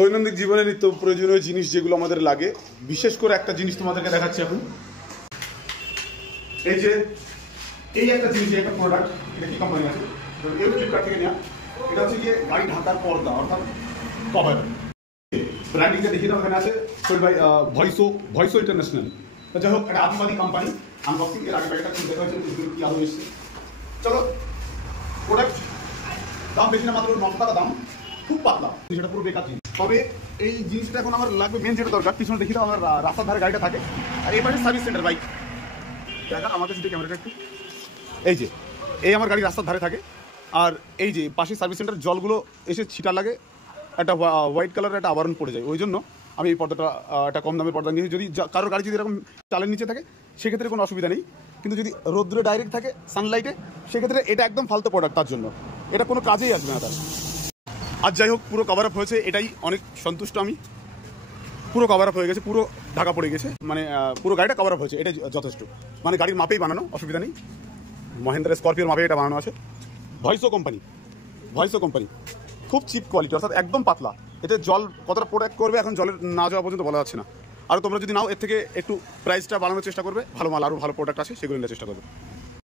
দৈনন্দিন জীবনে নিত্য প্রয়োজনীয় জিনিস যেগুলো আমাদের লাগে, বিশেষ করে একটা জিনিস তোমাদেরকে দেখাচ্ছি এখন। এই যে এই একটা জিনিস, একটা প্রোডাক্ট, এটা কি কোম্পানি আছে, এই ফ্লিপকার্ট থেকে নেওয়া। এটা হচ্ছে গিয়ে গাড়ি ঢাকার পর্দা, অর্থাৎ কভার। ব্র্যান্ডিংটা দেখিয়ে দাও, এখানে আছে ভয়েসো ইন্টারন্যাশনাল। যাই হোক, একটা আদিবাদী কোম্পানি। আনবক্সিং এর আগে প্যাকেটটা খুলে দেখা হয়েছে কি আলো এসছে। চলো, প্রোডাক্ট দাম বেশি না, মাত্র 900 টাকা দাম, খুব পাতলা, সেটা পুরো বেকার জিনিস। তবে এই জিনিসটা এখন আমার লাগবে, মেন যেটা দরকার। পিছনে দেখি দাও, আমার রাস্তার ধারে গাড়িটা থাকে, আর এই পাশে সার্ভিস সেন্টার। বাইক দেখা আমাদের যদি ক্যামেরাটা একটু, এই যে এই আমার গাড়ি রাস্তার ধারে থাকে, আর এই যে পাশে সার্ভিস সেন্টার, জলগুলো এসে ছিটা লাগে, একটা হোয়াইট কালারের একটা আবরণ পড়ে যায়। ওই জন্য আমি এই পর্দাটা একটা কম দামে পর্দা নিয়েছি। যদি কারোর গাড়ি যদি এরকম চালের নিচে থাকে সেক্ষেত্রে কোনো অসুবিধা নেই, কিন্তু যদি রোদ্রে ডাইরেক্ট থাকে, সানলাইটে, সেক্ষেত্রে এটা একদম ফালতু প্রোডাক্ট, তার জন্য এটা কোনো কাজেই আসবে না তার। আর যাই হোক, পুরো কভার আপ হয়েছে, এটাই অনেক সন্তুষ্ট আমি। পুরো কভার আপ হয়ে গেছে, পুরো ঢাকা পড়ে গেছে, মানে পুরো গাড়িটা কভার আপ হয়েছে, এটাই যথেষ্ট। মানে গাড়ির মাপেই বানানো, অসুবিধা নেই। মহেন্দ্রা স্করপিওর মাপে এটা বানানো আছে। ভয়েসো কোম্পানি, খুব চিপ কোয়ালিটি, অর্থাৎ একদম পাতলা। এতে জল কতটা প্রোটেক্ট করবে এখন জলের না যাওয়া পর্যন্ত বলা যাচ্ছে না। আর তোমরা যদি নাও, এর থেকে একটু প্রাইসটা বাড়ানোর চেষ্টা করবে, ভালো মাল, আরও ভালো প্রোডাক্ট আছে সেগুলো নেওয়ার চেষ্টা করবে।